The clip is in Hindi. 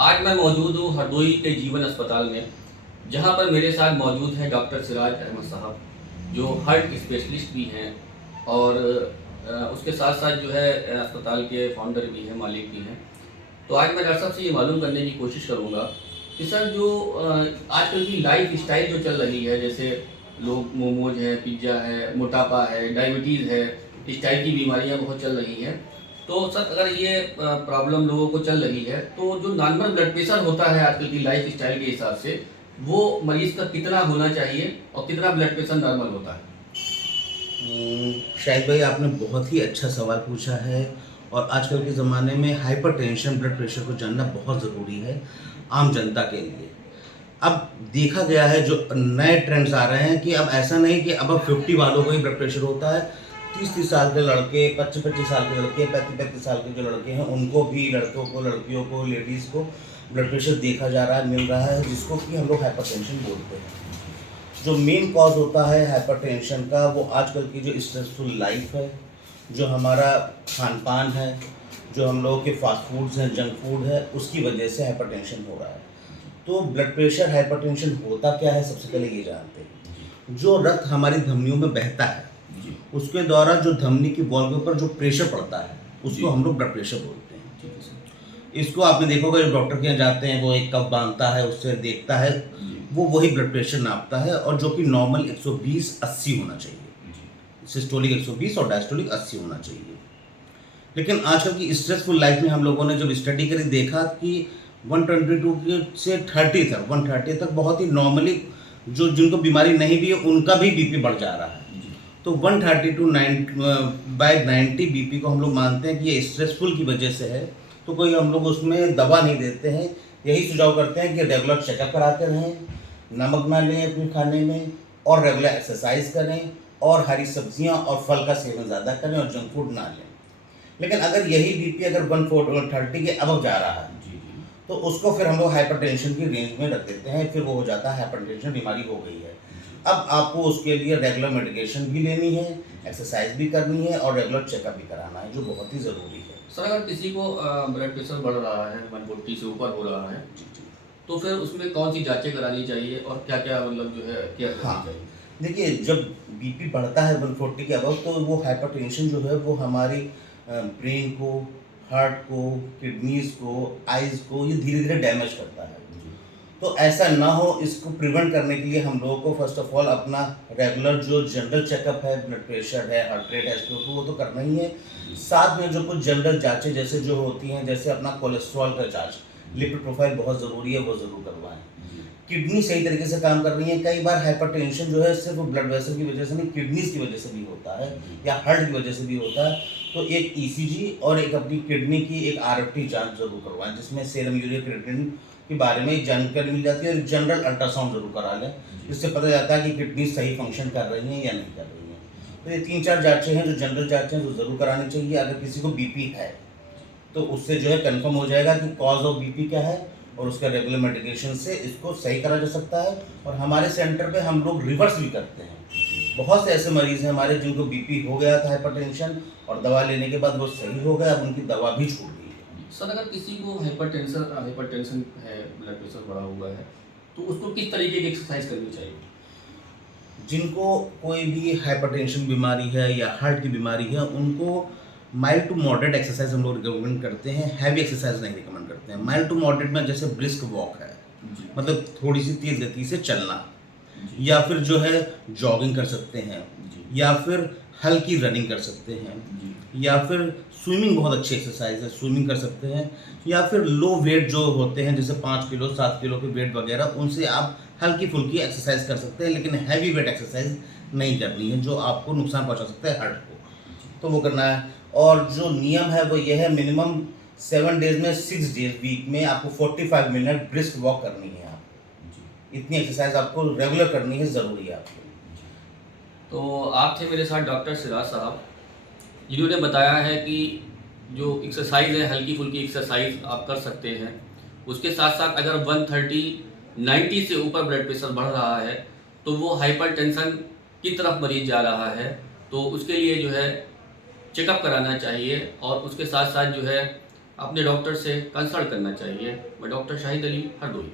आज मैं मौजूद हूँ हरदोई के जीवन अस्पताल में, जहाँ पर मेरे साथ मौजूद हैं डॉक्टर सिराज अहमद साहब, जो हार्ट स्पेशलिस्ट भी हैं और उसके साथ-साथ जो है अस्पताल के फाउंडर भी हैं, मालिक भी हैं। तो आज मैं डॉक्टर साहब से ये मालूम करने की कोशिश करूँगा कि सर जो आजकल की लाइफ़स्टाइल जो चल रही है, जैसे लोग मोमोज़ है, पिज़्ज़ा है, मोटापा है, डायबिटीज़ है, इस टाइप की बीमारियाँ बहुत चल रही हैं। तो सर अगर ये प्रॉब्लम लोगों को चल रही है, तो जो नॉर्मल ब्लड प्रेशर होता है आजकल की लाइफ़स्टाइल के हिसाब से, वो मरीज़ का कितना होना चाहिए और कितना ब्लड प्रेशर नॉर्मल होता है? शाहिद भाई, आपने बहुत ही अच्छा सवाल पूछा है। और आजकल के ज़माने में हाइपरटेंशन ब्लड प्रेशर को जानना बहुत ज़रूरी है आम जनता के लिए। अब देखा गया है जो नए ट्रेंड्स आ रहे हैं कि अब ऐसा नहीं कि अब 50 वालों को ही ब्लड प्रेशर होता है। 30-30 साल के लड़के, 25-25 साल के लड़के, 35-35 साल के जो लड़के हैं उनको भी, लड़कों को, लड़कियों को, लेडीज़ को ब्लड प्रेशर देखा जा रहा है, मिल रहा है, जिसको कि हम लोग हाइपरटेंशन बोलते हैं। जो मेन कॉज होता है हाइपरटेंशन का, वो आजकल की जो स्ट्रेसफुल लाइफ है, जो हमारा खान पान है, जो हम लोगों के फास्ट फूड्स हैं, जंक फूड है, उसकी वजह से हाइपरटेंशन हो रहा है। तो ब्लड प्रेशर, हाइपरटेंशन होता क्या है, सबसे पहले ये जानते हैं। जो रक्त हमारी धमनियों में बहता है, जी, उसके द्वारा जो धमनी की वॉल के ऊपर जो प्रेशर पड़ता है, जी। उसको हम लोग ब्लड प्रेशर बोलते हैं। ठीक है सर। इसको आपने देखा होगा, जो डॉक्टर के यहाँ जाते हैं वो एक कप बांधता है, उससे देखता है, जी, वो वही ब्लड प्रेशर नापता है, और जो कि नॉर्मल 120/80 होना चाहिए। जी, सिस्टोलिक 120 और डायस्टोलिक 80 होना चाहिए। लेकिन आजकल की स्ट्रेसफुल लाइफ में हम लोगों ने जब स्टडी करी, देखा कि 122 से 30 तक, 130 तक बहुत ही नॉर्मली, जो जिनको बीमारी नहीं भी है उनका भी बीपी बढ़ जा रहा है। जी, तो 130 टू 90 बीपी को हम लोग मानते हैं कि ये स्ट्रेसफुल की वजह से है। तो कोई हम लोग उसमें दवा नहीं देते हैं। यही सुझाव करते हैं कि रेगुलर चेकअप कराते रहें, नमक ना लें अपने खाने में, और रेगुलर एक्सरसाइज करें, और हरी सब्जियां और फल का सेवन ज़्यादा करें, और जंक फूड ना लें। लेकिन अगर यही बीपी अगर 130 के अबव जा रहा है, जी, जी। तो उसको फिर हम लोग हाइपरटेंशन की रेंज में रख देते हैं, फिर वो हो जाता है हाइपरटेंशन बीमारी हो गई है। अब आपको उसके लिए रेगुलर मेडिकेशन भी लेनी है, एक्सरसाइज भी करनी है, और रेगुलर चेकअप भी कराना है, जो बहुत ही ज़रूरी है। सर अगर किसी को ब्लड प्रेशर बढ़ रहा है, 140 से ऊपर हो रहा है, जी जी। तो फिर उसमें कौन-सी जाँचें करानी चाहिए और क्या-क्या मतलब जो है केयर करनी हाँ, चाहिए? देखिए, जब बीपी बढ़ता है 140 के अबव, तो वो हाइपरटेंशन जो है वो हमारी ब्रेन को, हार्ट को, किडनीज़ को, आइज़ को ये धीरे-धीरे डैमेज करता है। जी, तो ऐसा ना हो, इसको प्रिवेंट करने के लिए हम लोगों को फर्स्ट ऑफ ऑल अपना रेगुलर जो जनरल चेकअप है, ब्लड प्रेशर है, हार्ट रेट है, SpO2, वो तो करना ही है। जी, साथ में जो कुछ जनरल जांचें जैसे जो होती हैं, जैसे अपना कोलेस्ट्रॉल का जांच, लिपिड प्रोफाइल बहुत ज़रूरी है, वो ज़रूर करवाएं। जी, किडनी सही तरीके से काम कर रही है। कई बार हाइपरटेंशन जो है सिर्फ ब्लड वेसल की वजह से नहीं, किडनीज की वजह से भी होता है, जी, या हार्ट की वजह से भी होता है। तो एक ईसीजी और एक अपनी किडनी की एक आरएफटी जांच जरूर करवाएं, जिसमें सीरम यूरिया क्रिएटिनिन के बारे में एक जानकारी मिल जाती है, और एक जनरल अल्ट्रासाउंड जरूर करा लें, जी, जिससे पता जाता है कि किडनी सही फंक्शन कर रही हैं या नहीं कर रही हैं। जी, तो ये 3-4 जांचें हैं जो जनरल जांचें हैं, जो जरूर करानी चाहिए। अगर किसी को बीपी है, तो उससे जो है कंफर्म हो जाएगा कि कॉज ऑफ बीपी क्या है, और उसका रेगुलर मेडिकेशन से इसको सही करा जा सकता है। और हमारे सेंटर पे हम लोग रिवर्स भी करते हैं। जी। बहुत से ऐसे मरीज़ हैं हमारे जिनको बीपी हो गया था, हाइपरटेंशन, और दवा लेने के बाद वो सही हो गया, अब उनकी दवा भी छूट गई है। जी। सर अगर किसी को हाइपरटेंशन है, ब्लड प्रेशर बढ़ा हुआ है, तो उसको किस तरीके की एक्सरसाइज करनी चाहिए? जिनको कोई भी हाइपरटेंशन बीमारी है या हार्ट की बीमारी है, उनको माइल्ड टू मॉडरेट एक्सरसाइज हम लोग रिकमेंड करते हैं, हैवी एक्सरसाइज नहीं रिकमेंड करते हैं। माइल्ड टू मॉडरेट में जैसे ब्रिस्क वॉक है, जी, मतलब थोड़ी सी तेज गति से चलना, जी, या फिर जो है जॉगिंग कर सकते हैं, जी, या फिर हल्की रनिंग कर सकते हैं, जी, या फिर स्विमिंग बहुत अच्छी एक्सरसाइज है, स्विमिंग कर सकते हैं। या फिर लो वेट जो होते हैं, जैसे 5 किलो 7 किलो के वेट वगैरह, उनसे आप हल्की फुल्की एक्सरसाइज कर सकते हैं, लेकिन हैवी वेट एक्सरसाइज नहीं करनी है, जो आपको नुकसान पहुंचा सकता है हार्ट को। तो वो करना है। और जो नियम है वो ये है, मिनिमम 7 डेज में 6 डेज वीक में आपको 45 मिनट ब्रिस्क वॉक करनी है। जी, आप इतनी एक्सरसाइज आपको रेगुलर करनी है, ज़रूरी है आपके लिए। जी। तो आप थे मेरे साथ डॉक्टर सिराज साहब, जिन्होंने बताया है कि जो एक्सरसाइज़ है, हल्की-फुल्की एक्सरसाइज़ आप कर सकते हैं। उसके साथ-साथ अगर 130, 90 से ऊपर ब्लड प्रेशर बढ़ रहा है, तो वो हाइपरटेंशन की तरफ मरीज़ जा रहा है। तो उसके लिए जो है चेकअप कराना चाहिए और उसके साथ-साथ जो है अपने डॉक्टर से कंसल्ट करना चाहिए। मैं डॉक्टर शाहिद अली, हरदोई।